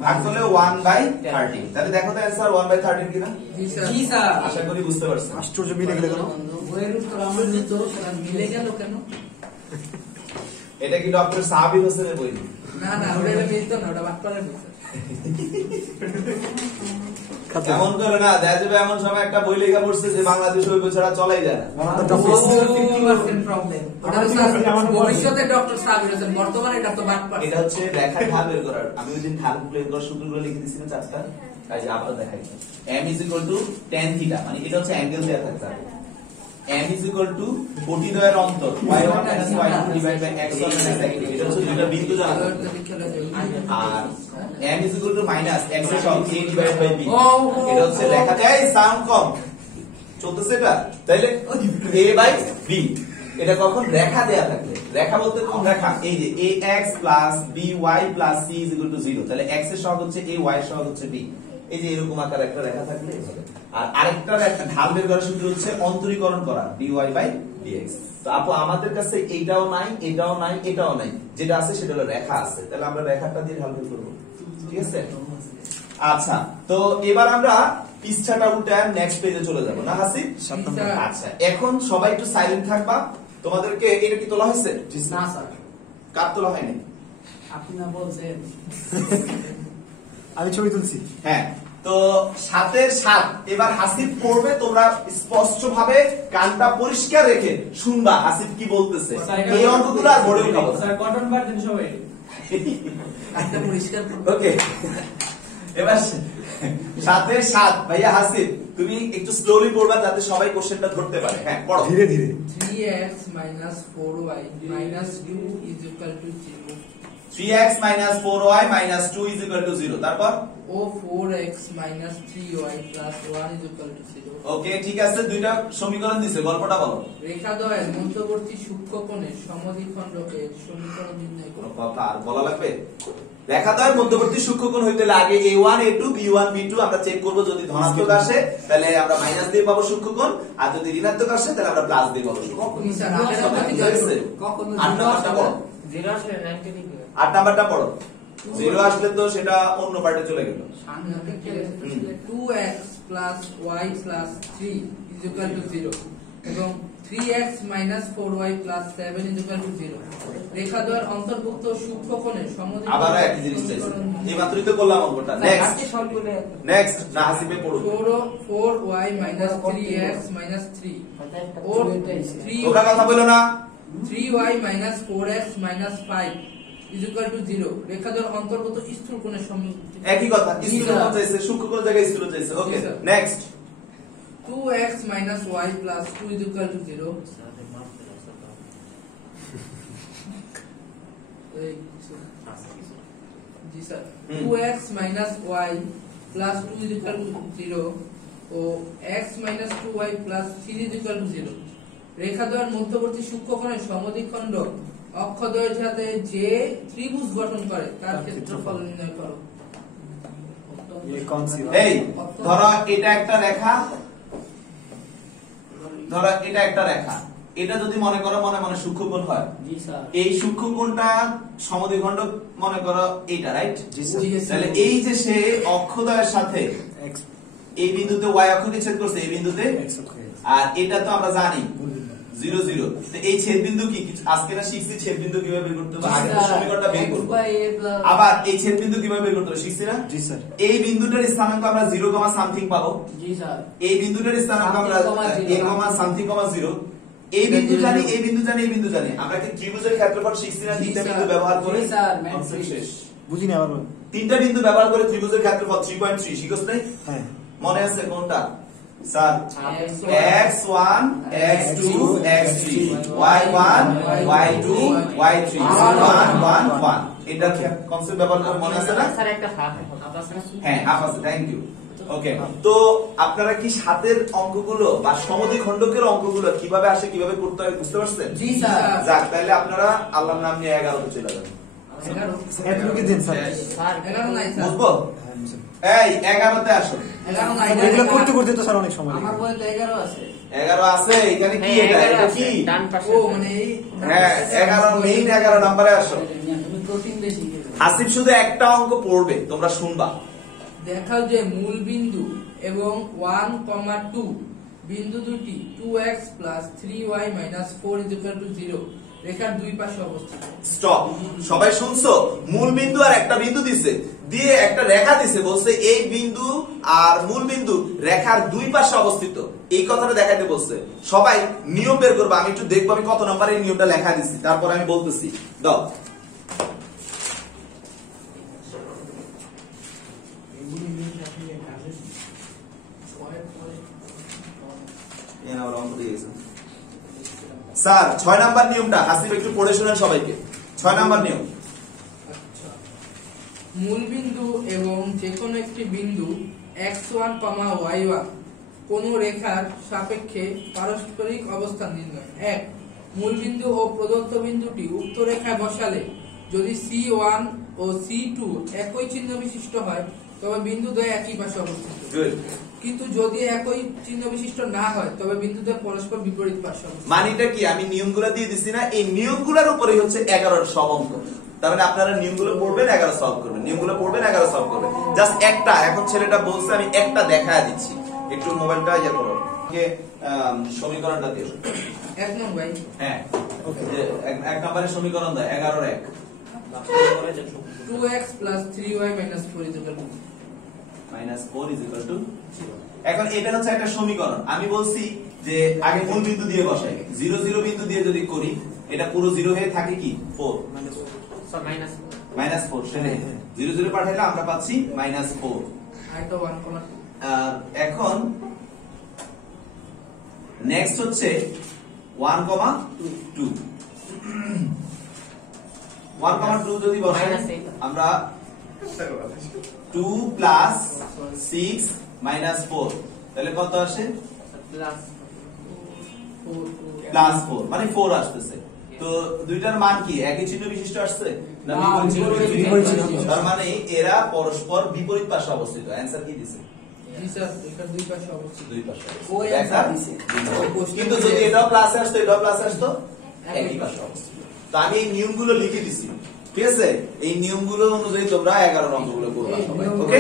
ভাগ করলে 1/13। তাহলে দেখো তো आंसर 1/13 কিনা। জি স্যার। আশা করি বুঝতে পারছেন। আশ্চর্য মিলে গেল কেন? বইয়ের উত্তর আমার তো মিলে গেল কেন? এটা কি ডক্টর সাহাবী হোসেনের বই? না না, ওটা মিলতো না, ওটা বাটপাড়ার বই। এমন করে না, দেখা যাবে এমন সময় একটা বই লেখা পড়ছে যে বাংলাদেশ ওই বই ছাড়া চলাই যায় না। 50% প্রবলেম। ওটা তো স্যার ভবিষ্যতে ডক্টর সাবির হোসেন, বর্তমানে এটা তো বাটপাড়া। এটা হচ্ছে রেখার ঢাল বের করার, আমি ওই দিন ঢাল বের করার সূত্রগুলো লিখে দিয়েছি না 4টা, তাই আবার দেখাই। m is equal to tan theta, মানে এটা হচ্ছে অ্যাঙ্গেল দেয়া থাকতে হবে। m is equal to 40 দ্বয়ের অন্তর y1 - y2 divide by x1 - x2, এটা হচ্ছে দুটো বিন্দু জানা থাকবে। আর m is equal to minus x এর সহগ a ডিভাইড বাই b, এটা হচ্ছে লেখা যায় সাউন্ড কম চলতেছে এটা, তাইলে a বাই b, এটা কখন রেখা দেয়া থাকলে, রেখা বলতে কোন রেখা, এই যে ax plus by plus c is equal to 0, তাহলে x এর সহগ হচ্ছে a, y এর সহগ হচ্ছে b, এই যে এরকম আকার একটা রেখা থাকলে এভাবে। আর আরেকটা একটা ঢাল বের করার সূত্র হচ্ছে অন্তরীকরণ করা dy বাই dx। তো আপু আমাদের কাছে এইটাও নাই, এটাও নাই, এটাও নাই, যেটা আছে সেটা হলো রেখা আছে, তাহলে আমরা রেখাটা দিয়ে ঢাল বের করব, ঠিক আছে। আচ্ছা, তো এবার আমরা পৃষ্ঠাটা উল্টে নেক্সট পেজে চলে যাব না হাসিব? আচ্ছা, এখন সবাই একটু সাইলেন্ট থাকবা। তোমাদেরকে এটা কি তোলা হয়েছে? না স্যার। কার তোলা হয়নি? আপনি না বলছেন। আমি ছবি তুলছি। হ্যাঁ, তো 7-এর 7 এবার হাসিব পড়বে, তোমরা স্পষ্ট ভাবে কানটা পরিষ্কার রেখে শুনবা হাসিব কি বলতেছে, এই অঙ্কগুলো আর বোর্ডে উঠাবো স্যার কটন বার দিন সবাই। একটা পরিষ্কার ওকে। এবার 7-এর 7 ভাইয়া হাসিব তুমি একটু স্লোলি পড়বা যাতে সবাই কোশ্চেনটা ধরতে পারে। হ্যাঁ পড়ো। ধীরে ধীরে। 3x - 4y - 2 is equal to 0 3x - 4y - 2 is equal to 0, তারপর ও 4x - 3y plus 1 is equal to 0। ওকে ঠিক আছে, দুইটা সমীকরণ দিছে, গল্পটা বলো। রেখাদ্বয়ের মধ্যবর্তী সূক্ষ্মকোণের সমদ্বিখণ্ডকের সমীকরণ নির্ণয় করো। কথা আর বলা লাগবে? রেখাদ্বয়ের মধ্যবর্তী সূক্ষ্মকোণ হইতে লাগে a1 a2 b1 b2, আমরা চেক করব, যদি ধনাত্মক আসে তাহলে আমরা মাইনাস দিয়ে পাবো সূক্ষ্মকোণ, আর যদি ঋণাত্মক আসে তাহলে আমরা প্লাস দিয়ে পাবো সূক্ষ্মকোণ। স্যার আগের অঙ্কটি বুঝতে জয় পেরেছে? কখনো 8 নাম্বারটা পড়ো। 0 আসলে 90 ডিগ্রি। 8 নাম্বারটা পড়ো। 0 আসলে তো সেটা অন্য পার্টে চলে গেল। 2x plus y plus 3 is equal to 0 এবং 3x minus 4y plus 7 is equal to 0। রেখাদ্বয়ের অন্তর্ভুক্ত সূক্ষ্মকোণের সমদ্বিখণ্ডক আবার একই জিনিস চাইছে, এই মাত্রই তো করলাম অঙ্কটা। নেক্সট নেক্সট না হাসিবে পড়ো। 4y minus 3x minus 3 or 3 তোমরা কথা বলো না। 3y minus 4x minus 5 is equal to 0। রেখাদ্বয়ের অন্তর্গত স্থূলকোণের সমদ্বিখণ্ডক একই কথা, স্থূলকোণ চাইছে, সূক্ষ্মকোণ জায়গায় স্থূল চাইছে। Okay next. 2x minus y plus 2 is equal to 0। জি sir, 2x minus y plus 2 is equal to 0 ও x minus 2y plus 3 is equal to 0। রেখাদ্বয়ের মধ্যবর্তী সূক্ষ্মকোণের সমদ্বিখণ্ডক অক্ষদ্বয়ের সাথে যে ত্রিভুজ গঠন করে তার ক্ষেত্রফল নির্ণয় করো। এই ধরো এটা একটা রেখা, ধরো এটা একটা রেখা, এটা যদি মনে করো মনে মনে সূক্ষ্মকোণ হয়, জি স্যার। এই সূক্ষ্মকোণটা সমদ্বিখণ্ডক মনে করো এইটা, রাইট? জি স্যার। তাহলে এই যে সে অক্ষদ্বয়ের সাথে এই বিন্দুতে y অক্ষকে ছেদ করছে, এই বিন্দুতে, আর এটা তো আমরা জানি 0 0। তো এই ছেদবিন্দু কি আজকে না শিখছি ছেদবিন্দু কিভাবে বের করতে হবে, আগে তো সমীকরণটা বের করব। আবার এই ছেদবিন্দু কিভাবে বের করতে হবে শিখছি না? জি স্যার। এই বিন্দুটার স্থানাঙ্ক আমরা 0, সামথিং পাবো। জি স্যার। এই বিন্দুটার স্থানাঙ্ক আমরা a, সামথিং, 0। এই বিন্দু জানি, এই বিন্দু জানি, এই বিন্দু জানি। আমরা কি ত্রিভুজের ক্ষেত্রফল শিখছি না? তিনটা বিন্দু ব্যবহার করে। জি স্যার, কনসেপ্ট শেষ। বুঝিনি আবার বলুন। তিনটা বিন্দু ব্যবহার করে ত্রিভুজের ক্ষেত্রফল 3.3 শিখছ নাই? হ্যাঁ মনে আছে কোনটা sir? x1 x2 x3 y1 y2 y3 1 1 1। এটা কনসেপ্ট ব্যবহার করে মনে আছে না? স্যার একটা হাফ আছে না? হ্যাঁ, হাফ আছে। Thank you. ওকে, তো আপনারা কি সাতের অঙ্কগুলো বা সমদ্বিখণ্ডকের অঙ্কগুলো কিভাবে আসে, কিভাবে করতে হয় বুঝতে পারছেন? জি স্যার। যাক, তাহলে আপনারা আল্লাহর নাম নিয়ে 11 তে চলে যাবেন। 11 এতটুকু দিন স্যার। স্যার 11 নাই স্যার। বুঝবো? এই 11 তে আসো। 11 নাই। এগুলো করতে করতে তো স্যার অনেক সময় আমার লাগে। বইতে 11 আছে। 11 আছে। এখানে কি এটা? এটা কি? ডান পাশে ও মানে এই হ্যাঁ, 11 মেইন 11 নম্বরে আসো। তুমি প্রোটিন বেশি খেলে। আসিফ শুধু একটা অঙ্ক পড়বে, তোমরা শুনবা। দেখাও যে মূল বিন্দু এবং 1, 2 বিন্দু দুটি 2x + 3y - 4 = 0 রেখার দুই পাশে অবস্থিত। স্টপ। সবাই শুনছো? মূল বিন্দু আর একটা বিন্দু দিছে, দিয়ে একটা রেখা দিছে, বলছে এই বিন্দু আর মূল বিন্দু রেখার দুই পাশে অবস্থিত। এই কথাটা দেখাইতে বলছে। সবাই নিয়ম বের করবে। আমি একটু দেখবো আমি কত নম্বরে এই নিয়মটা লেখা দিছি, তারপর আমি বলতেছি। দাও। স্যার 6 নাম্বার নিয়মটা আসিফ একটু পড়ে শোনান সবাইকে। 6 নাম্বার নিয়ম। আচ্ছা, মূল বিন্দু এবং যে কোনো একটি বিন্দু x1, y1 কোন রেখার সাপেক্ষে পারস্পরিক অবস্থান নির্ণয়। 1 মূল বিন্দু ও প্রদত্ত বিন্দুটি উক্ত রেখায় বসালে যদি C1 ও C2 একই চিহ্ন বিশিষ্ট হয় তবে বিন্দু দ্বয় একই পাশে অবস্থিত। গুড। কিন্তু যদি একই চিহ্ন বিশিষ্ট না হয় তবে বিন্দুতে পরস্পর বিপরীত পাশে অবস্থিত। মানেটা কি? আমি নিয়মগুলো দিয়ে দিছি না? এই নিয়মগুলোর উপরেই হচ্ছে 11 সব অঙ্ক। তার মানে আপনারা নিয়মগুলো পড়বেন, 11 সলভ করবেন। নিয়মগুলো পড়বেন, 11 সলভ করবেন। জাস্ট একটা, এখন ছেলেটা বলছে আমি একটা দেখায় দিচ্ছি। একটু মোবাইলটা ইয়ে করো, যে সমীকরণটা দিও। 1 নং ভাই। হ্যাঁ, ওকে। যে এক নম্বরের সমীকরণ দাও, 11 এর 1। 2x + 3y - 4 = 0 -4 = 0। এখন এটা হচ্ছে একটা সমীকরণ। আমি বলছি যে আগে মূল বিন্দু দিয়ে বসাই, 0 0 বিন্দু দিয়ে যদি করি এটা পুরো 0 হয়ে থাকে কি 4 -4 সেটাই 0 0 পাঠাইলে আমরা পাচ্ছি -4। আর তো 1, 2 আর এখন নেক্সট হচ্ছে 1, 2 1, 2 যদি বসাই আমরা 2 + 6 - 4 তাহলে কত আসে? +4 মানে 4 আসতেছে। তো দুইটার মান কি একই চিহ্ন বিশিষ্ট আসছে না বিপরীত চিহ্ন? তার মানে এরা পরস্পর বিপরীত পাশে অবস্থিত। অ্যানসার কি দিছে? জি স্যার, রেখার দুই পাশে অবস্থিত। দুই পাশে। ওই অ্যানসার দিছে। কিন্তু যদি এটাও প্লাসে আসতো, এটাও প্লাসে আসতো, একই পাশে অবস্থিত। তো আমি এই নিয়মগুলো লিখে দিছি, ঠিক আছে? এই নিয়মগুলো অনুযায়ী তোমরা 11 অঙ্কগুলো করবে সবাই। ওকে?